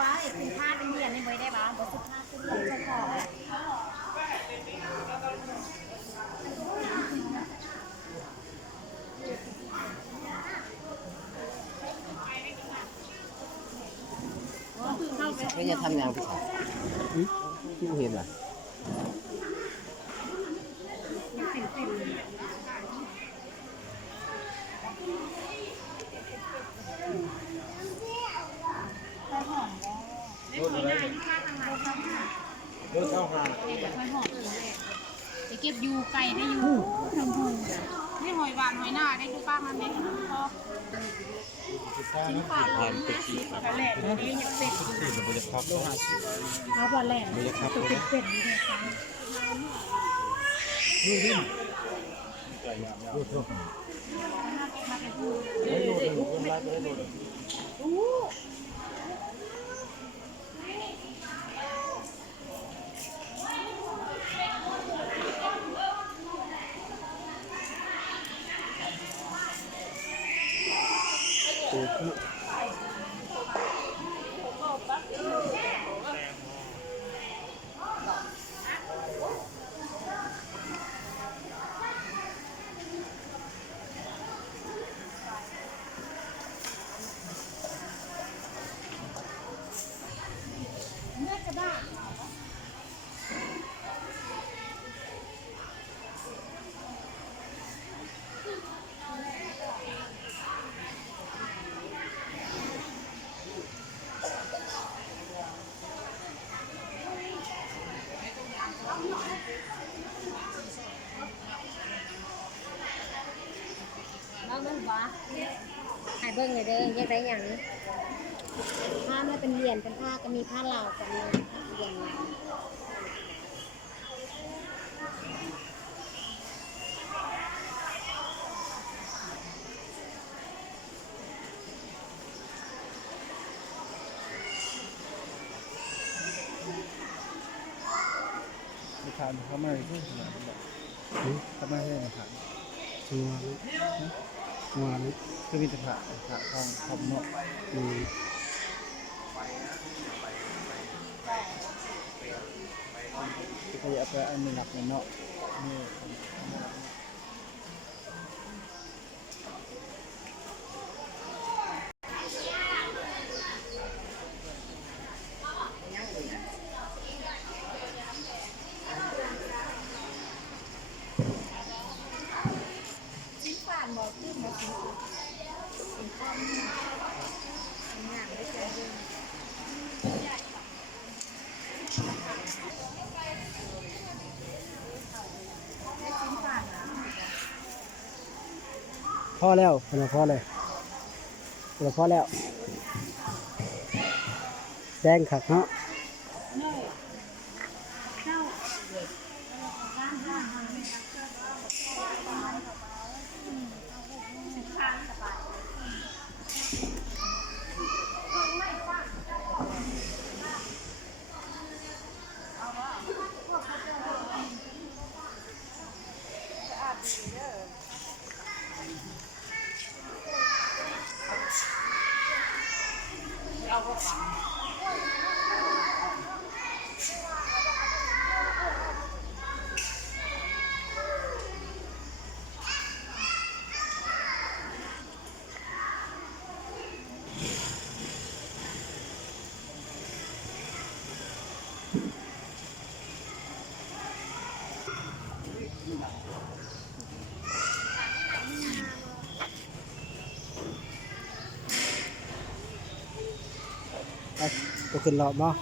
บ้าสินค้าเป็นเรียนในใบได้บ้าบสินค้าเป็นเรียนเจ้าของไม่จะทำอย่างพี่สาวที่เห็นอ่ะเลิกเข้าหา จะเก็บยูไก่ได้ยูทำหูนี่หอยหวานหอยหน้าได้ดูป้ามันไหมพอชิ้นปลาลง50แหลกนี่ยังเป็ดอยู่นะ เราจะพับโลหะ เอาบอลแหลกตัวเป็ดนี่เลยค่ะ ดูดิไก่ยามดูทุกไม่ดูเลยลูกเป็นไรไปได้ดูเนื้อกระด้างแล้วมันบ้าหายเบิ้งเลยเด้อยังได้อย่างผ้าไม่เป็นเหรียญเป็นผ้าก็มีผ้าเหล่ากับมีเหรียญลาวมีทานเขาไม่ได้ที่ไหนเขาไม่ให้มาทานชัวร์ชัวร์คือมีแต่ผ่าทองคำเนาะก็จะไปอันนี้หนักเนาะนี่ชิ้นป่านบอกขึ้นมาชิ้นข้อมงานได้ใจเรื่องชิ้นป่านนะ พ่อแล้วพ่อเลยพ่อแล้วแดงขักเนาะ เจ้าบ้านห้าหางไม่รักเจ้าสินค้าสบายก็ขึ้นรอบเนาะ